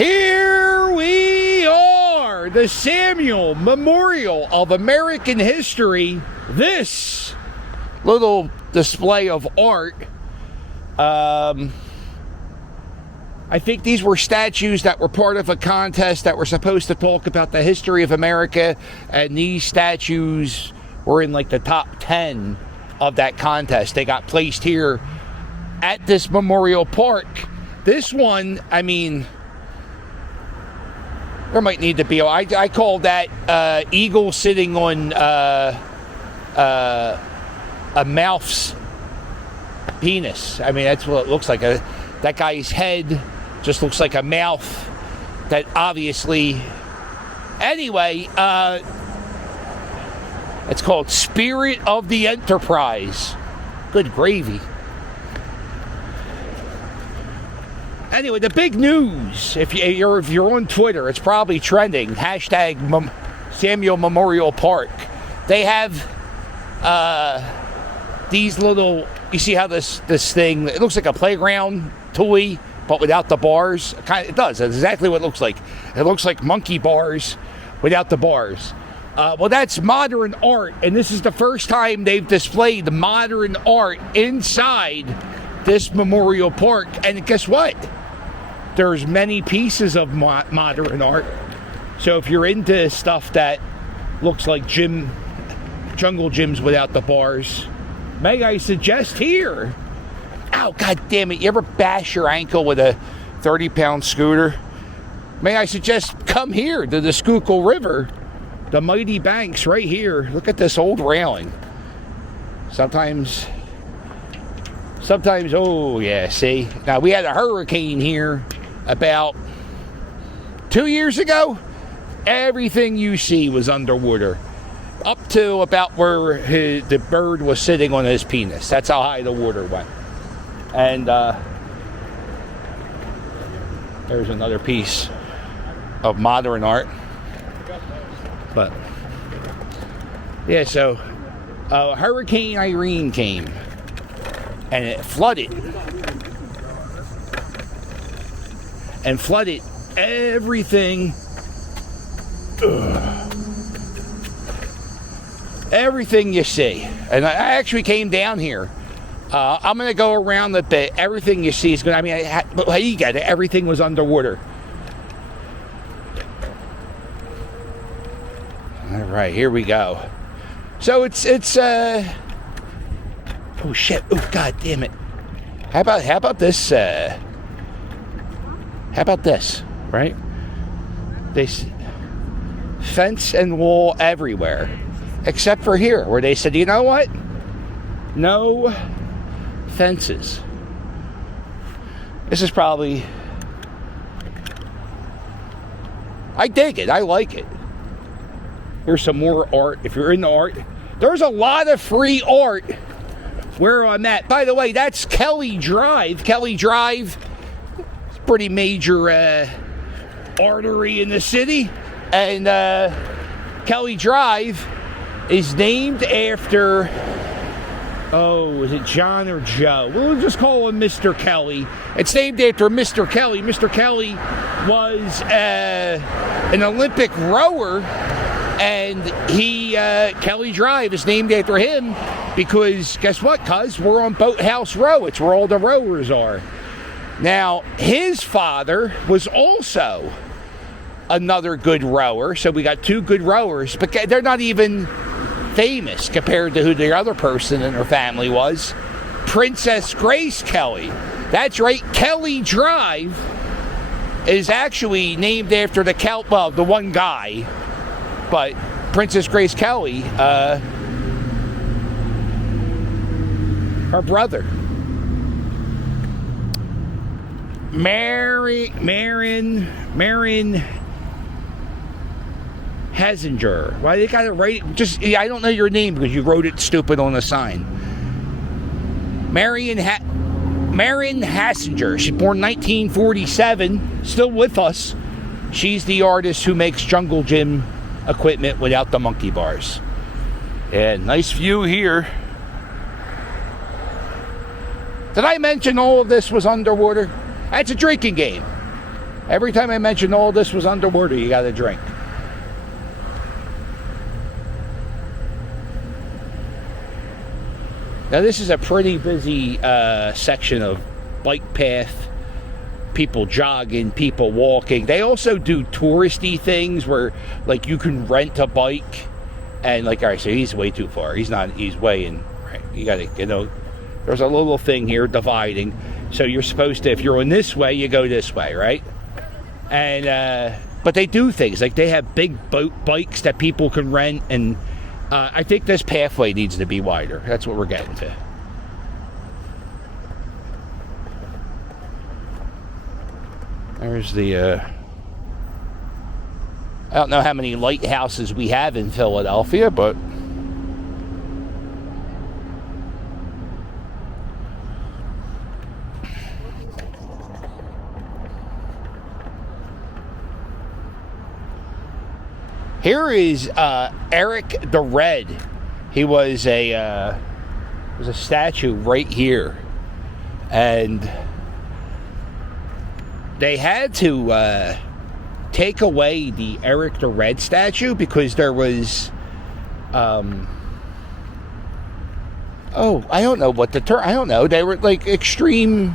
Here we are, the Samuel Memorial of American History. This little display of art, I think these were statues that were part of a contest that were supposed to talk about the history of America, and these statues were in like the top 10 of that contest. They got placed here at this memorial park. This one, I mean, there might need to be, I call that eagle sitting on a mouth's penis. I mean, that's what it looks like. That guy's head just looks like a mouth that obviously... Anyway, it's called Spirit of the Enterprise. Good gravy. Anyway, the big news, if you're on Twitter, it's probably trending. Hashtag Samuel Memorial Park. They have these little, you see how this thing, it looks like a playground toy, but without the bars. It does. That's exactly what it looks like. It looks like monkey bars without the bars. Well, that's modern art, and this is the first time they've displayed modern art inside this memorial park. And guess what? There's many pieces of modern art. So if you're into stuff that looks like jungle gyms without the bars, may I suggest here? Ow, god damn it. You ever bash your ankle with a 30-pound scooter? May I suggest come here to the Schuylkill River, the mighty banks right here. Look at this old railing. Sometimes, oh yeah, see? Now, we had a hurricane here about 2 years ago. Everything you see was underwater. Up to about where the bird was sitting on his penis. That's how high the water went. And there's another piece of modern art. But yeah, so Hurricane Irene came and it flooded everything. Everything you see. And I actually came down here. I'm going to go around a bit. Everything you see is going to, how you get it? Everything was underwater. All right, here we go. So it's oh shit. Oh, god damn it. How about this, right? This fence and wall everywhere. Except for here, where they said, you know what? No fences. This is probably... I dig it. I like it. Here's some more art. If you're into art, there's a lot of free art where I'm at. By the way, that's Kelly Drive. Kelly Drive is a pretty major artery in the city. And Kelly Drive is named after, is it John or Joe? We'll just call him Mr. Kelly. It's named after Mr. Kelly. Mr. Kelly was an Olympic rower, and Kelly Drive is named after him because, guess what, cuz? We're on Boathouse Row. It's where all the rowers are. Now, his father was also another good rower, so we got two good rowers, but they're not even famous compared to who the other person in her family was. Princess Grace Kelly. That's right, Kelly Drive is actually named after the one guy, but Princess Grace Kelly, her brother. Marion Hasinger. Why they gotta write it? I don't know your name because you wrote it stupid on the sign. Marion Hasinger. She's born 1947. Still with us. She's the artist who makes jungle gym equipment without the monkey bars. And nice view here. Did I mention all of this was underwater? That's a drinking game. Every time I mention all this was underwater, you got to drink. Now this is a pretty busy section of bike path. People jogging, people walking. They also do touristy things where, like, you can rent a bike, and like, all right, so he's way too far. He's way in. Right, you got to, there's a little thing here dividing. So you're supposed to, if you're on this way, you go this way, right? And but they do things like they have big boat bikes that people can rent, and I think this pathway needs to be wider. That's what we're getting to. There's the, I don't know how many lighthouses we have in Philadelphia, but here is Eric the Red. He was a statue right here, and they had to take away the Eric the Red statue because there was, I don't know what the term, I don't know. They were like extreme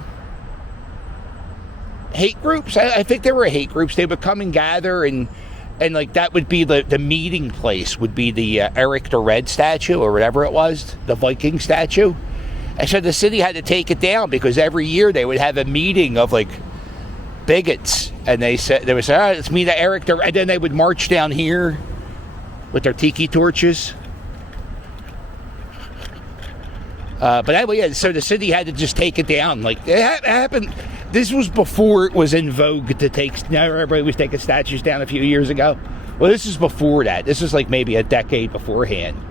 hate groups. I think they were hate groups. They would come and gather, and like that would be the meeting place would be the Eric the Red statue or whatever it was, the Viking statue. And so the city had to take it down because every year they would have a meeting of like bigots, and they would say, all right, let's meet at Eric the Red, and then they would march down here with their tiki torches. But anyway, yeah, so the city had to just take it down. Like, it happened. This was before it was in vogue to take. Now everybody was taking statues down a few years ago. Well, this is before that. This was like maybe a decade beforehand.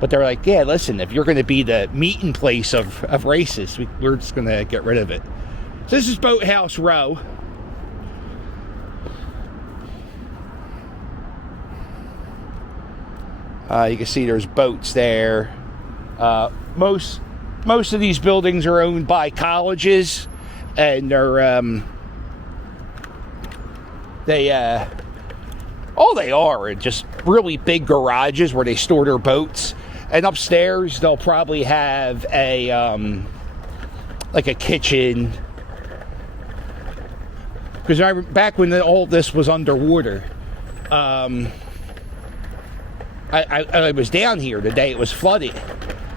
But they're like, yeah, listen, if you're going to be the meeting place of racists, we're just going to get rid of it. So this is Boathouse Row. You can see there's boats there. Most of these buildings are owned by colleges, and all they are just really big garages where they store their boats. And upstairs they'll probably have a like a kitchen. Because back when all this was underwater, I was down here the day it was flooded.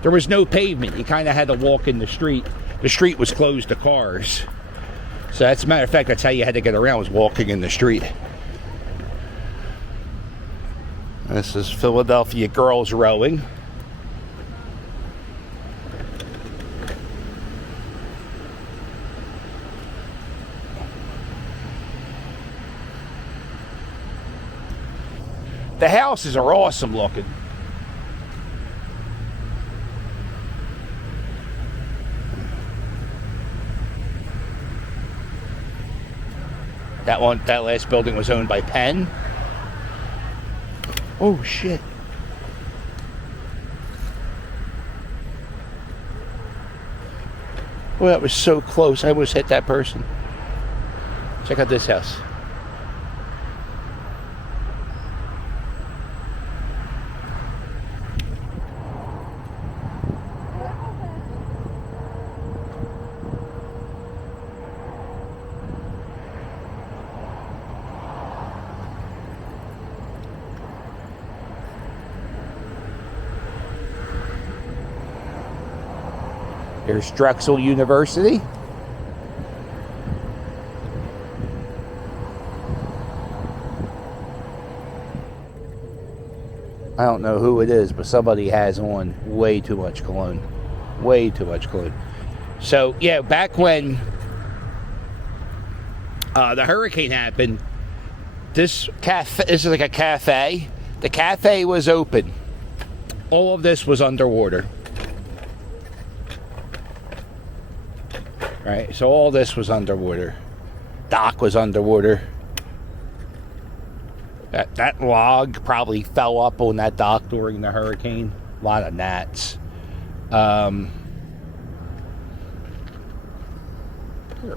There was no pavement. You kind of had to walk in the street. The street was closed to cars. So as a matter of fact, that's how you had to get around, was walking in the street. This is Philadelphia girls rowing. The houses are awesome looking. That last building was owned by Penn. Oh shit. Oh, that was so close. I almost hit that person. Check out this house. Here's Drexel University. I don't know who it is, but somebody has on way too much cologne. Way too much cologne. So, yeah, back when the hurricane happened, this is like a cafe. The cafe was open. All of this was underwater. Right, so all this was underwater. Dock was underwater. That log probably fell up on that dock during the hurricane. A lot of gnats. Here,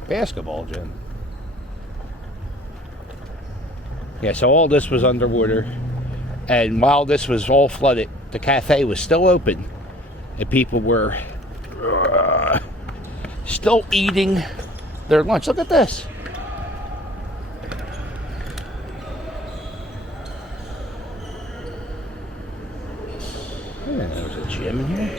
basketball gym. Yeah, so all this was underwater. And while this was all flooded, the cafe was still open. And people were still eating their lunch. Look at this. Yeah, there's a gym in here.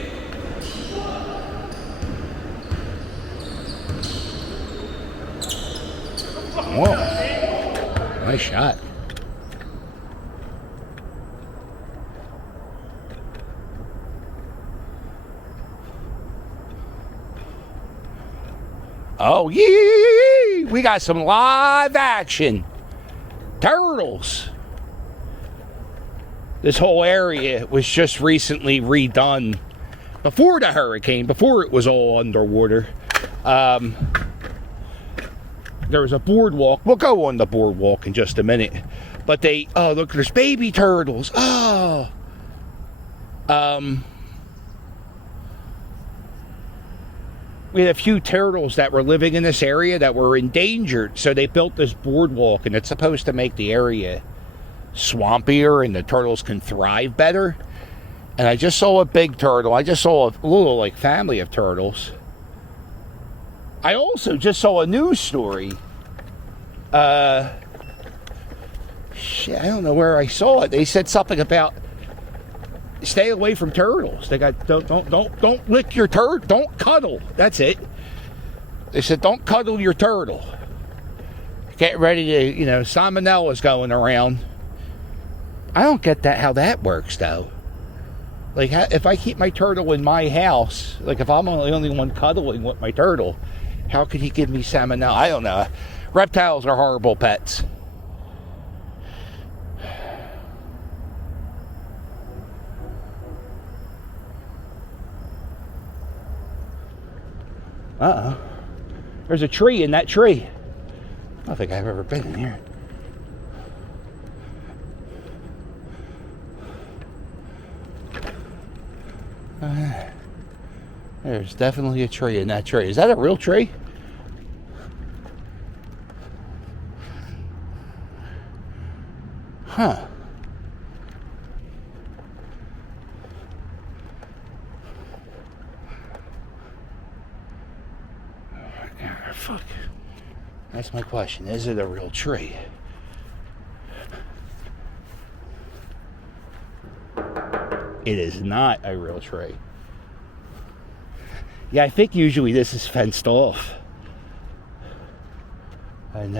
Whoa. Nice shot. Oh, yee! We got some live action. Turtles. This whole area was just recently redone before the hurricane, before it was all underwater. There was a boardwalk. We'll go on the boardwalk in just a minute. But oh, look, there's baby turtles. Oh. We had a few turtles that were living in this area that were endangered. So they built this boardwalk, and it's supposed to make the area swampier and the turtles can thrive better. And I just saw a big turtle. I just saw a little, like, family of turtles. I also just saw a news story. Shit, I don't know where I saw it. They said something about stay away from turtles. They got don't lick your turtle. Don't cuddle. That's it. They said don't cuddle your turtle. Get ready to, salmonella's going around. I don't get that, how that works though. Like, if I keep my turtle in my house, like if I'm the only one cuddling with my turtle, how could he give me salmonella? I don't know. Reptiles are horrible pets. Uh-oh. There's a tree in that tree. I don't think I've ever been in here. There's definitely a tree in that tree. Is that a real tree? Huh. Fuck. That's my question. Is it a real tree? It is not a real tree. Yeah, I think usually this is fenced off. And,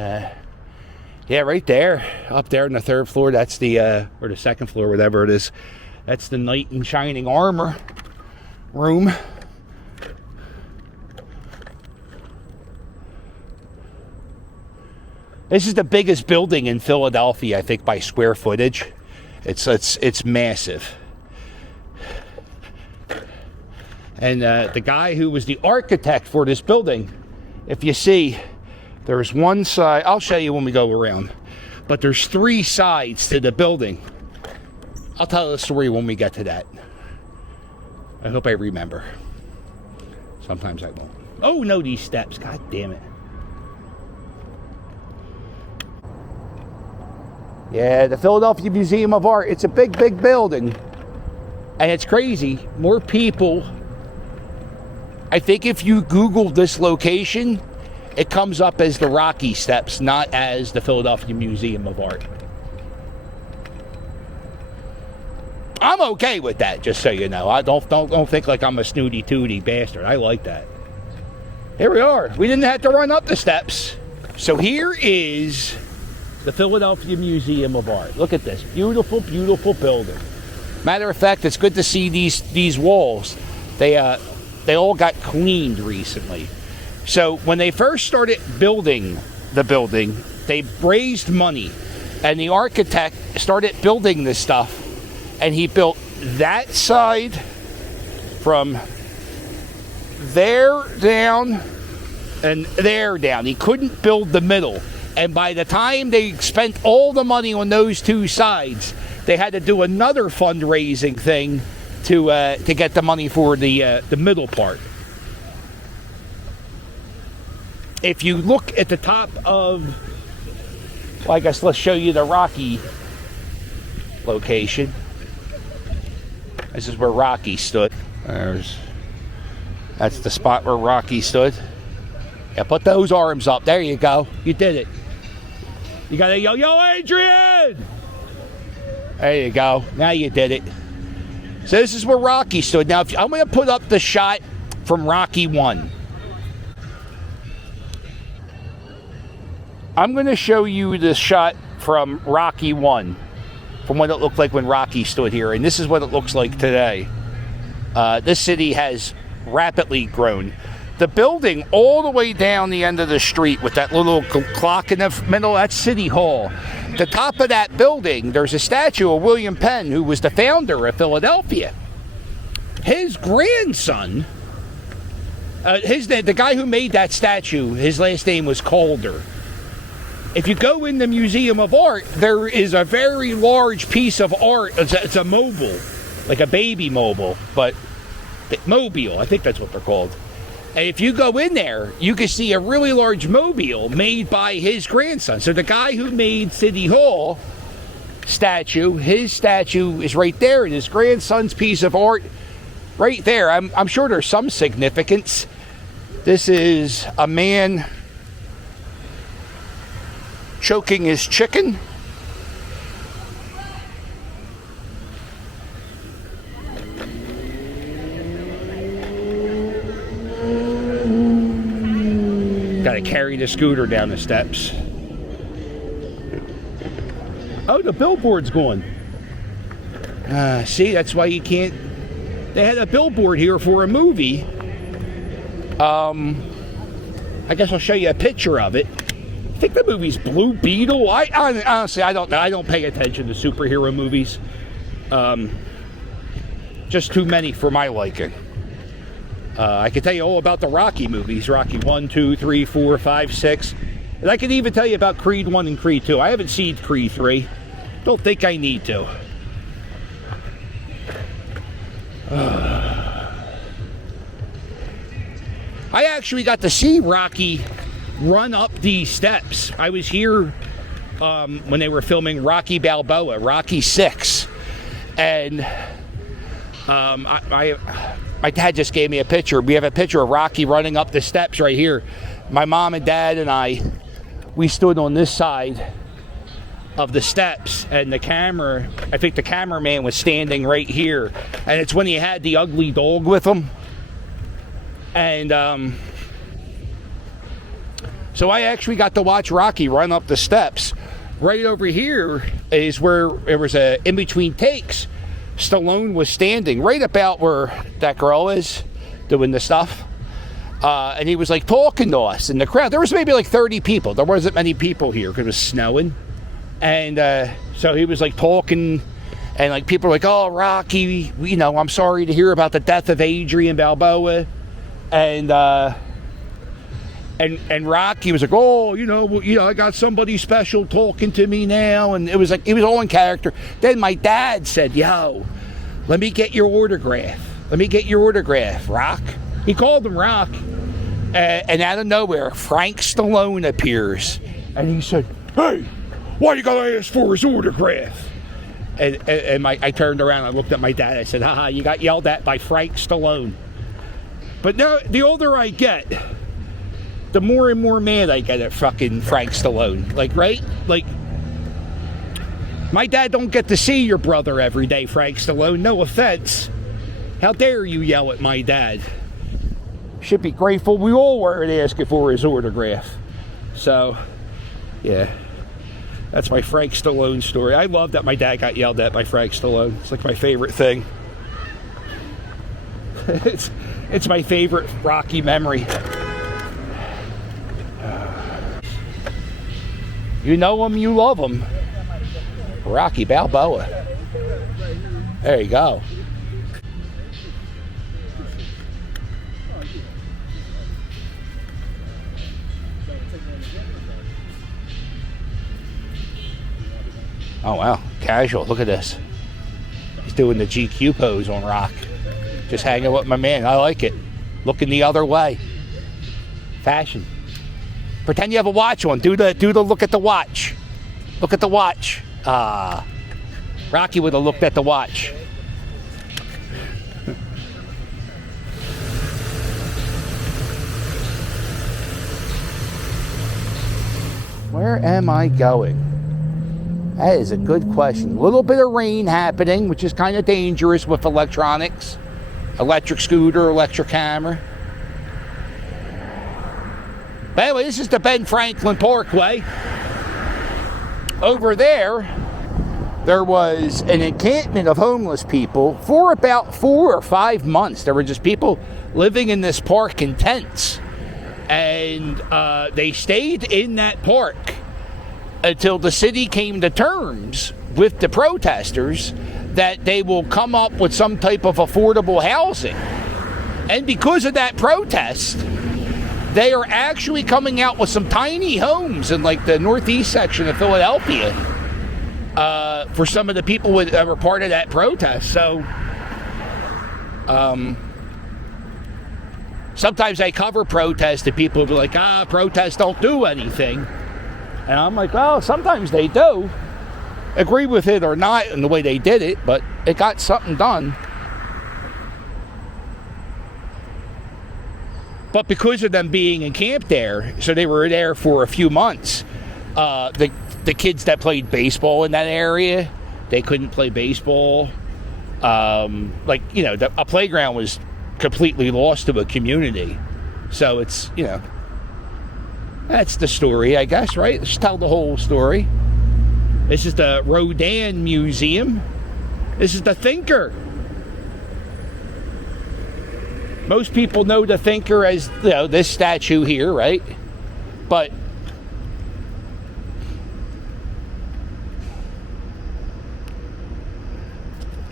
yeah, right there, up there on the third floor, that's the, or the second floor, whatever it is, that's the knight in shining armor room. This is the biggest building in Philadelphia, I think, by square footage. It's massive. And the guy who was the architect for this building, if you see, there's one side. I'll show you when we go around. But there's 3 sides to the building. I'll tell the story when we get to that. I hope I remember. Sometimes I won't. Oh, no, these steps. God damn it. Yeah, the Philadelphia Museum of Art. It's a big, big building. And it's crazy. More people. I think if you Google this location, it comes up as the Rocky Steps, not as the Philadelphia Museum of Art. I'm okay with that, just so you know. I don't think like I'm a snooty tooty bastard. I like that. Here we are. We didn't have to run up the steps. So here is the Philadelphia Museum of Art. Look at this beautiful, beautiful building. Matter of fact, it's good to see these walls. They all got cleaned recently. So when they first started building the building, they raised money, and the architect started building this stuff, and he built that side from there down and there down. He couldn't build the middle, and by the time they spent all the money on those 2 sides, they had to do another fundraising thing to get the money for the middle part. If you look at the top of Well, I guess let's show you the Rocky location. This is where Rocky stood. That's the spot where Rocky stood. Yeah, put those arms up. There you go. You did it. You gotta yell, "Yo, Adrian!" There you go. Now you did it. So this is where Rocky stood. Now, I'm going to put up the shot from Rocky 1. I'm going to show you the shot from Rocky 1, from what it looked like when Rocky stood here. And this is what it looks like today. This city has rapidly grown. The building all the way down the end of the street with that little clock in the middle, that's City Hall. The top of that building, there's a statue of William Penn, who was the founder of Philadelphia. His grandson, the guy who made that statue, his last name was Calder. If you go in the Museum of Art, there is a very large piece of art. It's a mobile, like a baby mobile, but mobile, I think that's what they're called. And if you go in there, you can see a really large mobile made by his grandson. So the guy who made City Hall statue, his statue is right there, and his grandson's piece of art right there. I'm sure there's some significance. This is a man choking his chicken. Gotta carry the scooter down the steps. Oh, the billboard's gone. See, that's why you can't. They had a billboard here for a movie. I guess I'll show you a picture of it. I think the movie's Blue Beetle. Honestly, I don't know. I don't pay attention to superhero movies. Just too many for my liking. I can tell you all about the Rocky movies. Rocky 1, 2, 3, 4, 5, 6. And I can even tell you about Creed 1 and Creed 2. I haven't seen Creed 3. Don't think I need to. I actually got to see Rocky run up these steps. I was here when they were filming Rocky Balboa, Rocky 6. And my dad just gave me a picture. We have a picture of Rocky running up the steps right here. My mom and dad and we stood on this side of the steps, and the camera, I think the cameraman was standing right here. And it's when he had the ugly dog with him. And so I actually got to watch Rocky run up the steps. Right over here is where there was a in-between takes. Stallone was standing right about where that girl is doing the stuff. And he was like talking to us in the crowd. There was maybe like 30 people. There wasn't many people here because it was snowing. And so he was like talking, and like people were like, "Oh, Rocky, you know, I'm sorry to hear about the death of Adrian Balboa." And Rocky was like, "Oh, you know, I got somebody special talking to me now," and it was like, he was all in character. Then my dad said, "Yo, let me get your autograph. Let me get your autograph, Rock." He called him Rock, and out of nowhere, Frank Stallone appears, and he said, "Hey, why you gotta ask for his autograph?" And I turned around, I looked at my dad, I said, "Haha, you got yelled at by Frank Stallone." But now, the older I get, the more and more mad I get at fucking Frank Stallone. Like, right? Like, my dad don't get to see your brother every day, Frank Stallone. No offense. How dare you yell at my dad? Should be grateful we all weren't asking for his autograph. So, yeah. That's my Frank Stallone story. I love that my dad got yelled at by Frank Stallone. It's like my favorite thing. It's my favorite Rocky memory. You know him, you love him. Rocky Balboa. There you go. Oh wow, casual. Look at this. He's doing the GQ pose on Rock. Just hanging with my man. I like it. Looking the other way. Fashion. Pretend you have a watch on. Do the look at the watch. Look at the watch. Rocky would have looked at the watch. Where am I going? That is a good question. A little bit of rain happening, which is kind of dangerous with electronics. Electric scooter, electric hammer. But anyway, this is the Ben Franklin Parkway. Over there was an encampment of homeless people for about 4 or 5 months. There were just people living in this park in tents. And they stayed in that park until the city came to terms with the protesters that they will come up with some type of affordable housing. And because of that protest, they are actually coming out with some tiny homes in like the northeast section of Philadelphia for some of the people that were part of that protest. So sometimes I cover protests and people will be like, protests don't do anything. And I'm like, well, sometimes they do. Agree with it or not in the way they did it, but it got something done. But because of them being encamped there, so they were there for a few months, the kids that played baseball in that area, they couldn't play baseball. A playground was completely lost to a community. So it's, that's the story, I guess, right? Let's tell the whole story. This is the Rodan Museum. This is the Thinker. Most people know the Thinker as, this statue here, right? But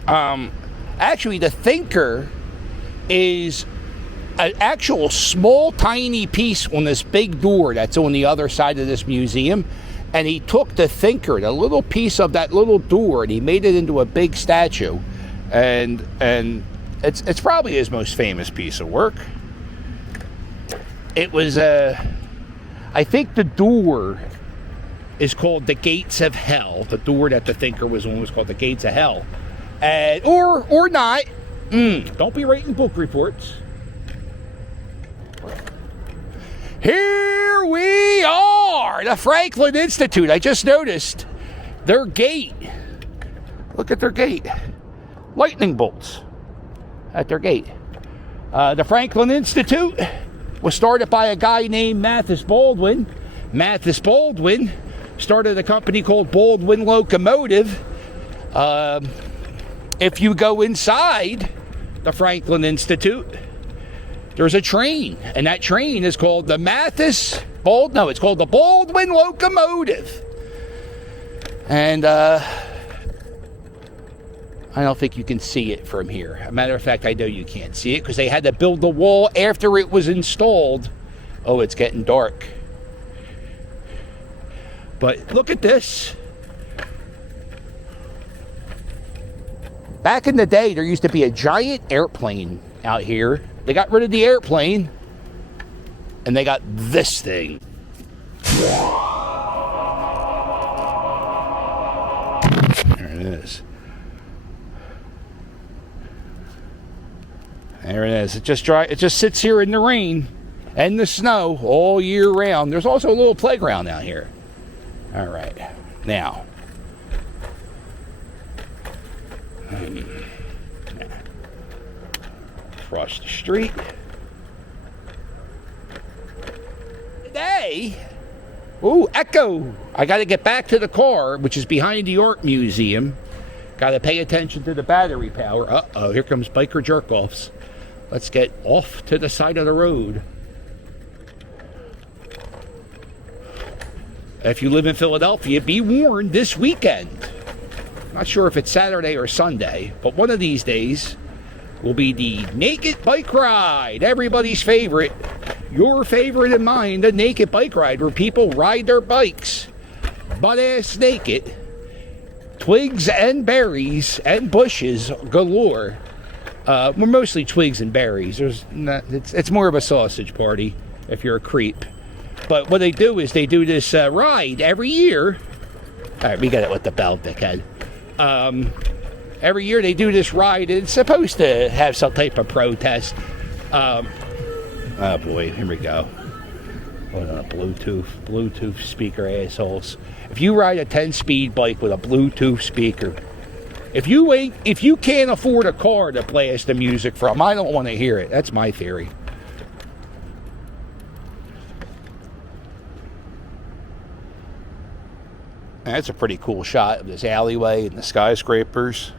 actually, the Thinker is an actual small, tiny piece on this big door that's on the other side of this museum. And he took the Thinker, the little piece of that little door, and he made it into a big statue. And it's probably his most famous piece of work. It was, I think the door is called the Gates of Hell. The door that the Thinker was on was called the Gates of Hell. Or not. Don't be writing book reports. Here we are, the Franklin Institute. I just noticed their gate. Look at their gate. Lightning bolts at their gate. The Franklin Institute was started by a guy named Mathis Baldwin. Mathis Baldwin started a company called Baldwin Locomotive. If you go inside the Franklin Institute, there's a train, and that train is called the it's called the Baldwin Locomotive. And I don't think you can see it from here. As a matter of fact, I know you can't see it because they had to build the wall after it was installed. Oh, it's getting dark. But look at this. Back in the day, there used to be a giant airplane out here. They got rid of the airplane, and they got this thing. There it is. There it is. It just sits here in the rain and the snow all year round. There's also a little playground out here. All right. Now. Across the street. Today, echo. I got to get back to the car, which is behind the Art Museum. Got to pay attention to the battery power. Uh-oh, here comes biker jerk-offs. Let's get off to the side of the road. If you live in Philadelphia, be warned this weekend. Not sure if it's Saturday or Sunday, but one of these days will be the Naked Bike Ride. Everybody's favorite. Your favorite and mine, the Naked Bike Ride, where people ride their bikes butt-ass naked. Twigs and berries and bushes galore. We're mostly twigs and berries. It's more of a sausage party if you're a creep. But what they do is they do this ride every year right, we got it with the belt, dickhead. Every year they do this ride. It's supposed to have some type of protest. Oh boy, here we go. Hold on, Bluetooth speaker assholes. If you ride a 10-speed bike with a Bluetooth speaker, if you can't afford a car to blast the music from, I don't want to hear it. That's my theory. That's a pretty cool shot of this alleyway and the skyscrapers.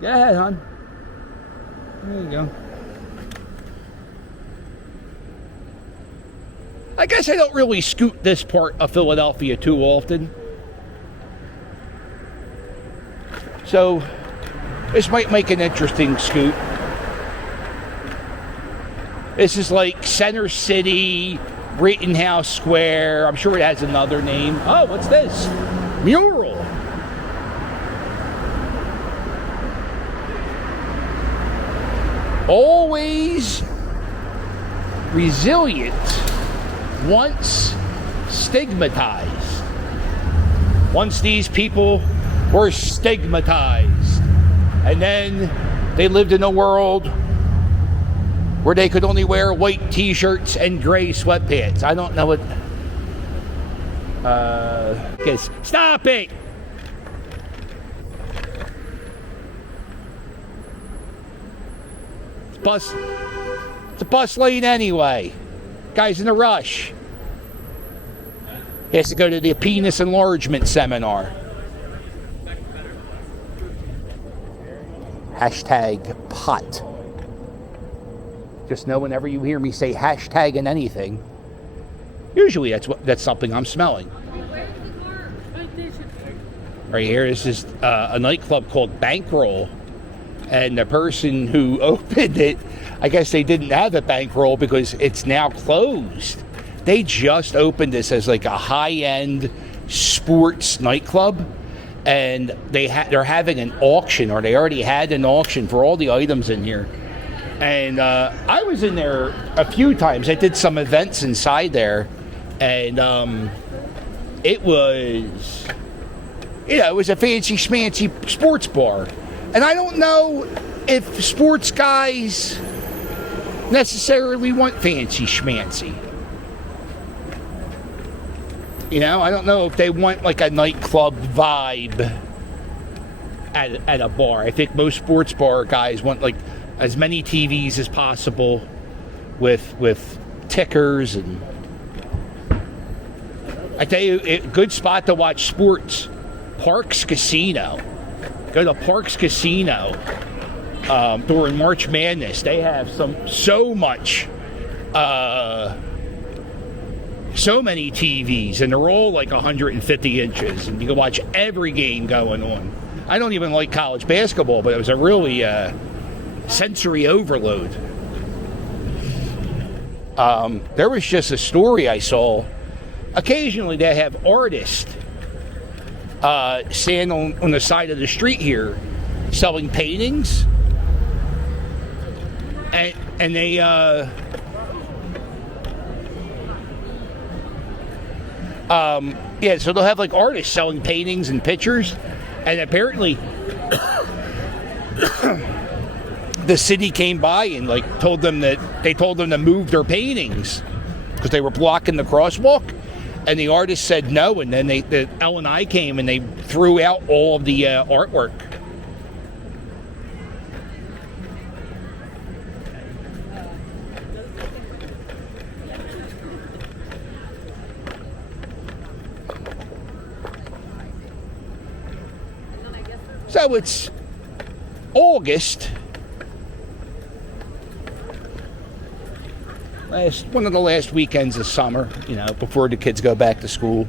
Go ahead, hon. There you go. I guess I don't really scoot this part of Philadelphia too often. So, this might make an interesting scoot. This is like Center City, Rittenhouse Square. I'm sure it has another name. Oh, what's this? Mural. Always resilient, once stigmatized. Once these people were stigmatized, and then they lived in a world where they could only wear white t-shirts and gray sweatpants. I don't know what... Stop it! It's a bus lane anyway. Guy's in a rush. He has to go to the penis enlargement seminar. Hashtag pot. Just know whenever you hear me say hashtag in anything, usually that's something I'm smelling. Right here, this is a nightclub called Bankroll. And the person who opened it, I guess they didn't have a bankroll because it's now closed. They just opened this as like a high-end sports nightclub, and they're having an auction, or they already had an auction for all the items in here. And I was in there a few times. I did some events inside there, and it was, it was a fancy schmancy sports bar. And I don't know if sports guys necessarily want fancy schmancy. I don't know if they want like a nightclub vibe at a bar. I think most sports bar guys want like as many TVs as possible with tickers, and I tell you, a good spot to watch sports, Parks Casino. Go to Parks Casino during March Madness. They have so many TVs, and they're all like 150 inches, and you can watch every game going on. I don't even like college basketball, but it was a really sensory overload. There was just a story I saw. Occasionally they have artists stand on the side of the street here selling paintings, and they so they'll have like artists selling paintings and pictures, and apparently the city came by and like told them to move their paintings because they were blocking the crosswalk. And the artist said no, and then the L&I came and they threw out all of the artwork. So it's August. One of the last weekends of summer, before the kids go back to school.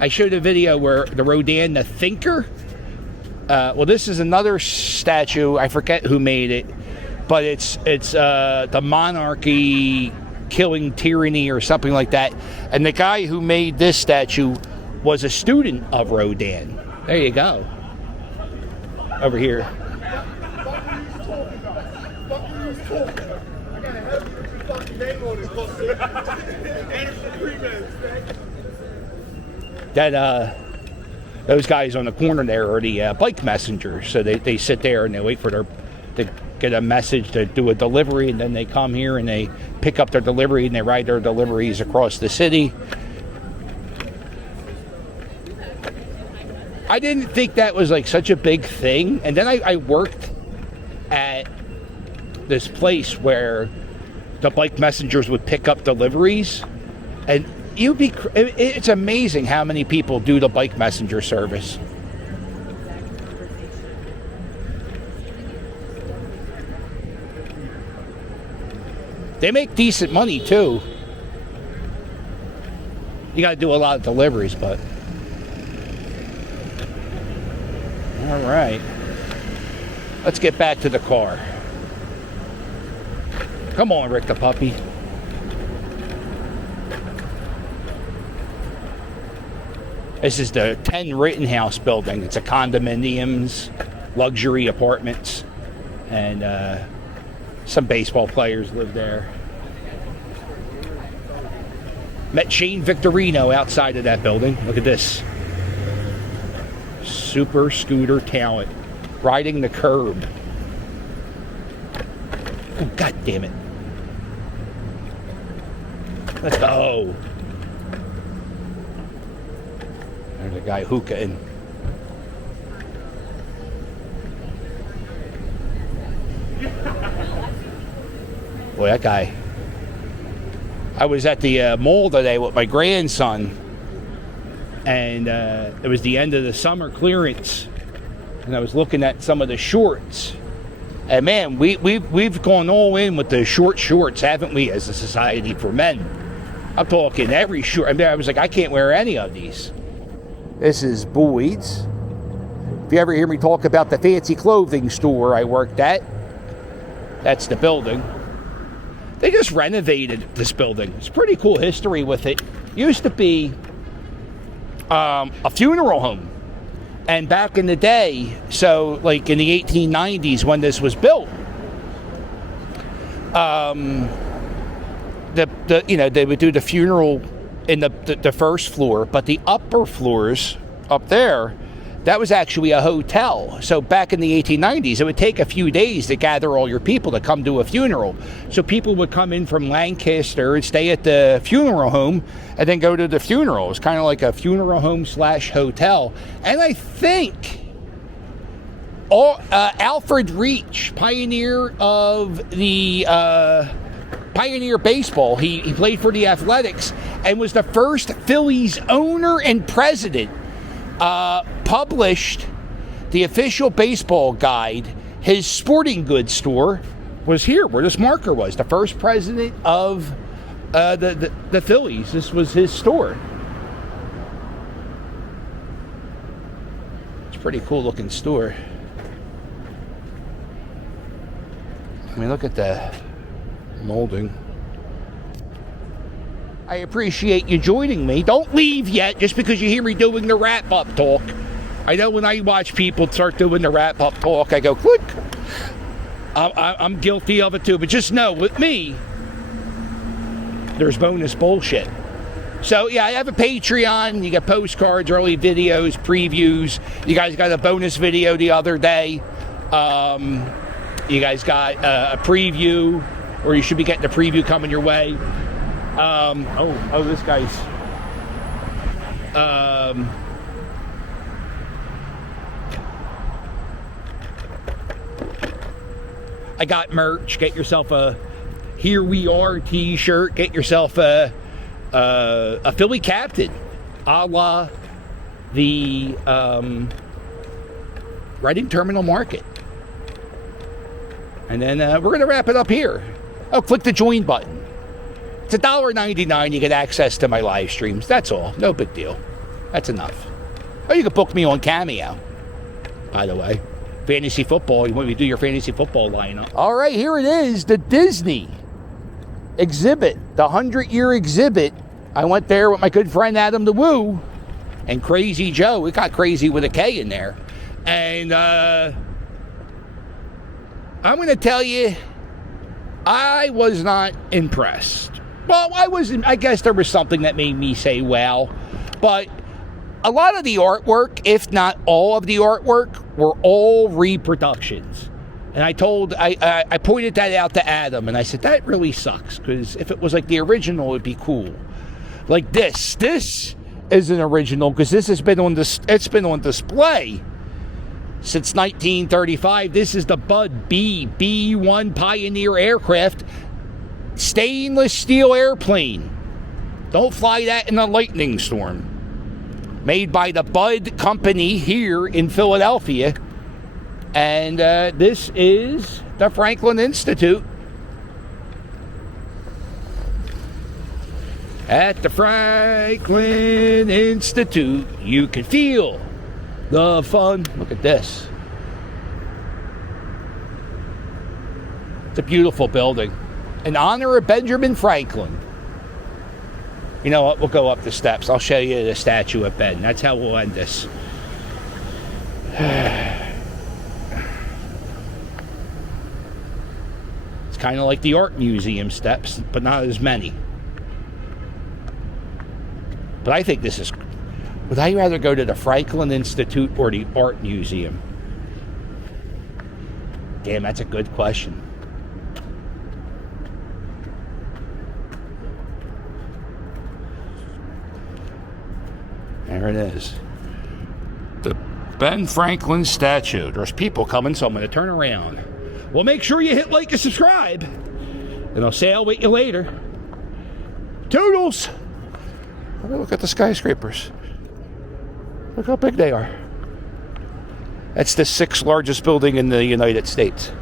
I showed a video where the Rodan the Thinker. This is another statue. I forget who made it, but it's the monarchy killing tyranny or something like that. And the guy who made this statue was a student of Rodan. There you go. Over here. fucking name on it. Anderson Freeman. That those guys on the corner there are the bike messengers. So they sit there and they wait for to get a message to do a delivery, and then they come here and they pick up their delivery and they ride their deliveries across the city. I didn't think that was like such a big thing, and then I worked at this place where the bike messengers would pick up deliveries, and it's amazing how many people do the bike messenger service. They make decent money too. You got to do a lot of deliveries, but all right. Let's get back to the car. Come on, Rick the puppy. This is the 10 Rittenhouse building. It's a condominiums, luxury apartments, and some baseball players live there. Met Shane Victorino outside of that building. Look at this. Super scooter talent. Riding the curb. Oh, God damn it. Let's go. There's a guy hookahing. Boy, that guy. I was at the mall today with my grandson, and it was the end of the summer clearance, and I was looking at some of the shorts. And man, we've gone all in with the short shorts, haven't we, as a society for men? I'm talking every short. I mean, I was like, I can't wear any of these. This is Boyd's. If you ever hear me talk about the fancy clothing store I worked at, that's the building. They just renovated this building. It's pretty cool history with it. Used to be a funeral home. And back in the day, so like in the 1890s when this was built, they would do the funeral in the first floor, but the upper floors up there, that was actually a hotel. So back in the 1890s, it would take a few days to gather all your people to come to a funeral. So people would come in from Lancaster and stay at the funeral home and then go to the funeral. It's kind of like a funeral home / hotel. And I think Alfred Reach, pioneer of the Pioneer Baseball, he played for the Athletics and was the first Phillies owner and president, published the official baseball guide. His sporting goods store was here where this marker was. The first president of the Phillies. This was his store. It's a pretty cool looking store. I mean, look at the molding. I appreciate you joining me. Don't leave yet just because you hear me doing the wrap-up talk. I know when I watch people start doing the wrap-up talk, I go, click. I'm guilty of it too, but just know, with me, there's bonus bullshit. So, yeah, I have a Patreon. You get postcards, early videos, previews. You guys got a bonus video the other day. You guys got a preview, or you should be getting a preview coming your way. This guy's... I got merch. Get yourself a Here We Are t-shirt. Get yourself a Philly captain, a la the Reading Terminal Market. And then we're going to wrap it up here. Oh, click the join button. It's $1.99. You get access to my live streams. That's all. No big deal. That's enough. Oh, you can book me on Cameo, by the way. Fantasy football. You want me to do your fantasy football lineup. All right, here it is. The Disney exhibit. The 100-year exhibit. I went there with my good friend Adam the Woo and Crazy Joe. It got crazy with a K in there. And I'm going to tell you, I was not impressed. Well, I guess there was something that made me say, wow. But a lot of the artwork, if not all of the artwork, were all reproductions. And I pointed that out to Adam, and I said, that really sucks, because if it was like the original, it'd be cool. Like this is an original, because this has been it's been on display since 1935. This is the Bud B-1 Pioneer aircraft, stainless steel airplane. Don't fly that in a lightning storm. Made by the Bud Company here in Philadelphia. And this is the Franklin Institute. At the Franklin Institute, you can feel the fun. Look at this. It's a beautiful building. In honor of Benjamin Franklin. You know what? We'll go up the steps. I'll show you the statue of Ben. That's how we'll end this. It's kind of like the art museum steps, but not as many. But I think this is... Would I rather go to the Franklin Institute or the art museum? Damn, that's a good question. There it is. The Ben Franklin statue. There's people coming, so I'm going to turn around. Well, make sure you hit like and subscribe. And I'll say I'll wait you later. Toodles! Look at the skyscrapers. Look how big they are. That's the 6th largest building in the United States.